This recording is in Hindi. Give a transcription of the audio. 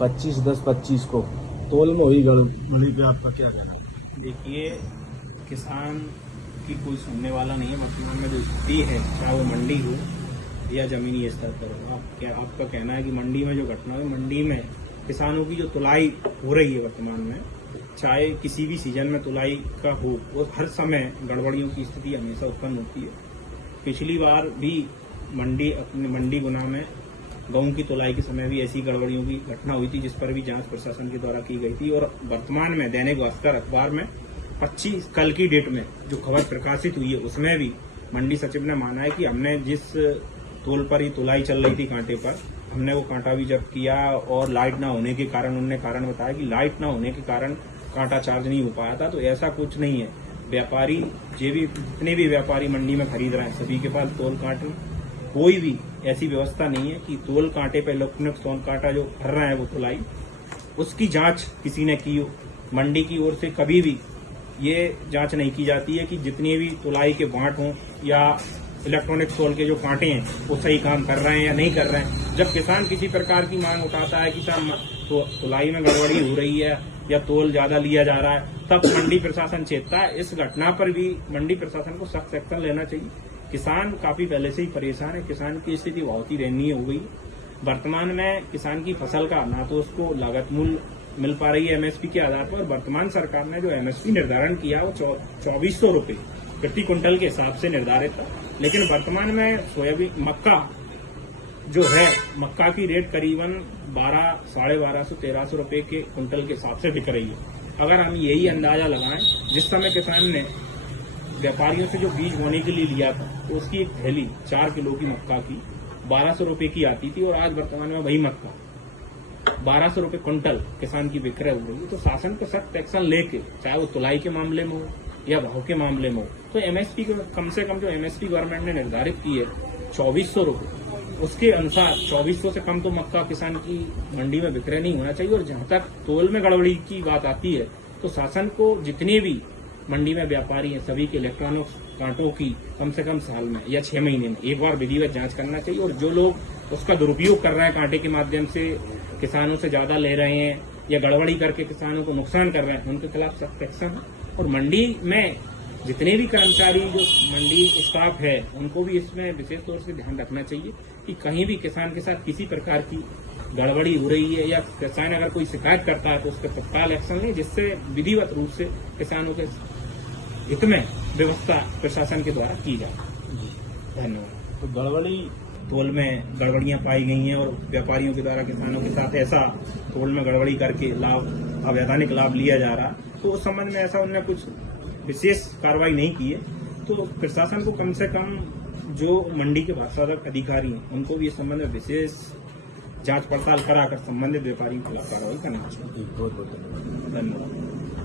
25/10/25 को तोल में हुई गड़बड़ी पे आपका क्या कहना है? देखिए, किसान की कोई सुनने वाला नहीं है। वर्तमान में जो स्थिति है, चाहे वो मंडी हो या जमीनी स्तर पर हो, आपका कहना है कि मंडी में जो घटना है, मंडी में किसानों की जो तुलाई हो रही है वर्तमान में, चाहे किसी भी सीजन में तुलाई का हो, वो हर समय गड़बड़ियों की स्थिति हमेशा उत्पन्न होती है। पिछली बार भी मंडी गुना में गेहूं की तुलाई के समय भी ऐसी गड़बड़ियों की घटना हुई थी, जिस पर भी जांच प्रशासन के द्वारा की गई थी। और वर्तमान में दैनिक भास्कर अखबार में 25 कल की डेट में जो खबर प्रकाशित हुई है, उसमें भी मंडी सचिव ने माना है कि हमने जिस तोल पर ही तुलाई चल रही थी कांटे पर, हमने वो कांटा भी जब्त किया। और लाइट ना होने के कारण, उन्होंने कारण बताया कि लाइट ना होने के कारण कांटा चार्ज नहीं हो पाया था। तो ऐसा कुछ नहीं है। व्यापारी जितने भी व्यापारी मंडी में खरीद रहे हैं, सभी के पास तोल कांटे, कोई भी ऐसी व्यवस्था नहीं है कि तोल कांटे पर इलेक्ट्रॉनिक तोल कांटा जो भर रहा है वो तुलाई, उसकी जांच किसी ने की हो। मंडी की ओर से कभी भी ये जांच नहीं की जाती है कि जितनी भी तुलाई के बांट हों या इलेक्ट्रॉनिक तोल के जो कांटे हैं वो सही काम कर रहे हैं या नहीं कर रहे हैं। जब किसान किसी प्रकार की मांग उठाता है कि सर तो तुलाई में गड़बड़ी हो रही है या तोल ज्यादा लिया जा रहा है, तब मंडी प्रशासन चेतता है। इस घटना पर भी मंडी प्रशासन को सख्त एक्शन लेना चाहिए। किसान काफी पहले से ही परेशान है। किसान की स्थिति बहुत ही दयनीय हो गई। वर्तमान में किसान की फसल का ना तो उसको लागत मूल्य मिल पा रही है एमएसपी के आधार पर। वर्तमान सरकार ने जो एमएसपी निर्धारण किया वो 2400 रुपये प्रति क्विंटल के हिसाब से निर्धारित था। लेकिन वर्तमान में सोयाबीन मक्का जो है, मक्का की रेट करीबन 1200-1250-1300 रुपये के क्विंटल के हिसाब से बिक रही है। अगर हम यही अंदाजा लगाएं, जिस समय किसान ने व्यापारियों से जो बीज बोने के लिए लिया था, तो उसकी एक थैली 4 किलो की मक्का की 1200 रुपये की आती थी, और आज वर्तमान में वही मक्का 1200 रुपये क्विंटल किसान की विक्रय हो रही है। तो शासन को सख्त एक्शन लेके, चाहे वो तुलाई के मामले में हो या भाव के मामले में हो, तो एमएसपी को कम से कम जो एमएसपी गवर्नमेंट ने निर्धारित की है 2400 रुपये, उसके अनुसार 2400 से कम तो मक्का किसान की मंडी में विक्रय नहीं होना चाहिए। और जहां तक तोल में गड़बड़ी की बात आती है, तो शासन को जितने भी मंडी में व्यापारी हैं, सभी के इलेक्ट्रॉनिक कांटों की कम से कम साल में या 6 महीने में एक बार विधिवत जांच करना चाहिए। और जो लोग उसका दुरुपयोग कर रहे हैं, कांटे के माध्यम से किसानों से ज्यादा ले रहे हैं या गड़बड़ी करके किसानों को नुकसान कर रहे हैं, उनके खिलाफ सख्त एक्शन है। और मंडी में जितने भी कर्मचारी, जो मंडी स्टाफ है, उनको भी इसमें विशेष तौर से ध्यान रखना चाहिए कि कहीं भी किसान के साथ किसी प्रकार की गड़बड़ी हो रही है, या किसान अगर कोई शिकायत करता है तो उस पर तत्काल एक्शन लें, जिससे विधिवत रूप से किसानों के हित में व्यवस्था प्रशासन के द्वारा की जाए। धन्यवाद। तो गड़बड़ी तोल में गड़बड़ियां पाई गई हैं और व्यापारियों के द्वारा किसानों के साथ ऐसा तोल में गड़बड़ी करके अवैधानिक लाभ लिया जा रहा, तो उस संबंध में ऐसा उन्होंने कुछ विशेष कार्रवाई नहीं की है। तो प्रशासन को कम से कम जो मंडी के भाषाधक अधिकारी हैं, उनको भी इस संबंध में विशेष जांच पड़ताल कराकर संबंधित व्यापारियों के खिलाफ कार्रवाई करना चाहिए। बहुत बहुत धन्यवाद।